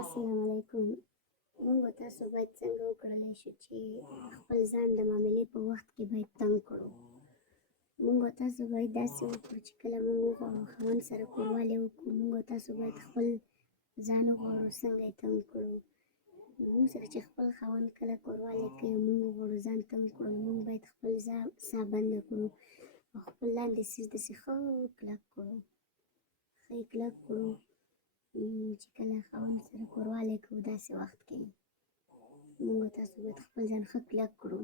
السلام علیکم. موږ به تاسو باید څنګه وکړلی شو چې خپل ځان د معاملې په وخت کې باید تنګ کړو. موږ به تاسو باید داسې وکړو چې کله موږ وغواړو خاوند سره کوروالی وکړو، موږ به تاسو باید خپل ځان وغواړو څنګه یې تنګ کړو. موږ سره چې خپل خاوند کله کوروالی کوي، موږ وغواړو ځان تنګ کړو، نو موږ باید خپل ساه بنده کړو او خپل لاندې څیز داسې ښه کلک کړو، ښه یې کلک کړو. چې کله خاوند سره کوروالی کوو داسې وخت کې موږ تاسو باید خپل ځان ښه کلک کړو.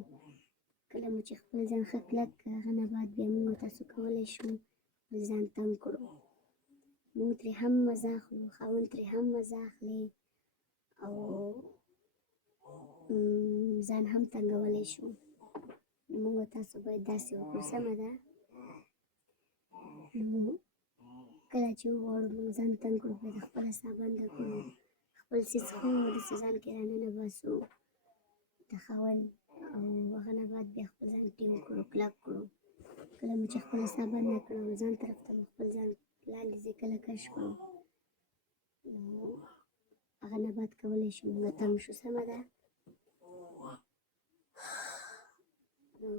کله مو چې خپل ځان ښه کلک کړ، هغه نه بعد بیا موږ تاسو کولی شو خپل ځان تنګ کړو. موږ ترې هم مزه اخلو، خاوند ترې هم مزه اخلي او ځان هم تنګولی شو. نو موږ تاسو باید داسې وکړو، سمه ده؟ نو کله چې وغواړو موږ ځان تنګ کړو، باید خپله ساه بنده کړو، خپل څیز ښه داسې ځان کې راننه باسو د خاوند، او هغه نه بعد بیا خپل ځان ټینګ کړو، کلک کړو. کله مو چې خپله ساه بنده کړو، ځان طرف ته مو خپل ځان لاندې ځای کله کش کړو، نو هغه نه بعد کولی شو موږ تنګ شو، سمه ده؟ نو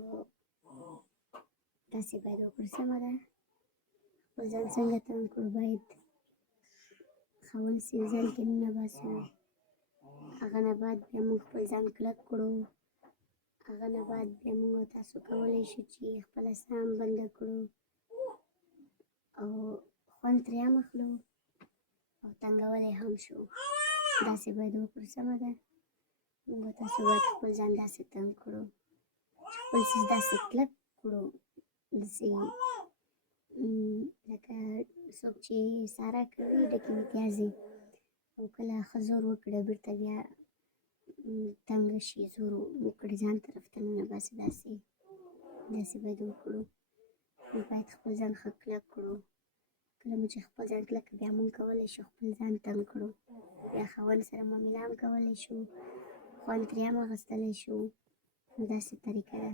داسې باید وکړو، سمه ده؟ خپل ځان څنګه تنګ کړو، باید خاوند ځای ځان کې ننه باسو، هغه نه بعد بیا موږ خپل ځان کلک کړو. هغه نه بعد بیا موږ تاسو کولی شو چې خپله ساه هم بنده کړو او خوند ترې هم اخلو او تنګولی هم شو. داسې باید وکړو، سمه ده؟ موږ تاسو باید خپل ځان داسې تنګ کړو چې خپل څیز داسې کلک کړو، داسې لکه څوک چې ساره کوي ډکې متیازې، او کله ښه زور وکړه بېرته بیا تنګه شي، زور وکړي ځان طرف ته ننه باسي، داسې باید وکړو. موږ باید خپل ځان ښه کلک کړو. کله مو چې خپل ځان کلک کړو، بیا موږ کولی شو خپل ځان تنګ کړو، بیا خاوند سره معامله هم کولی شو، خوند ترې هم اخیستلی شو. نو داسې طریقه ده.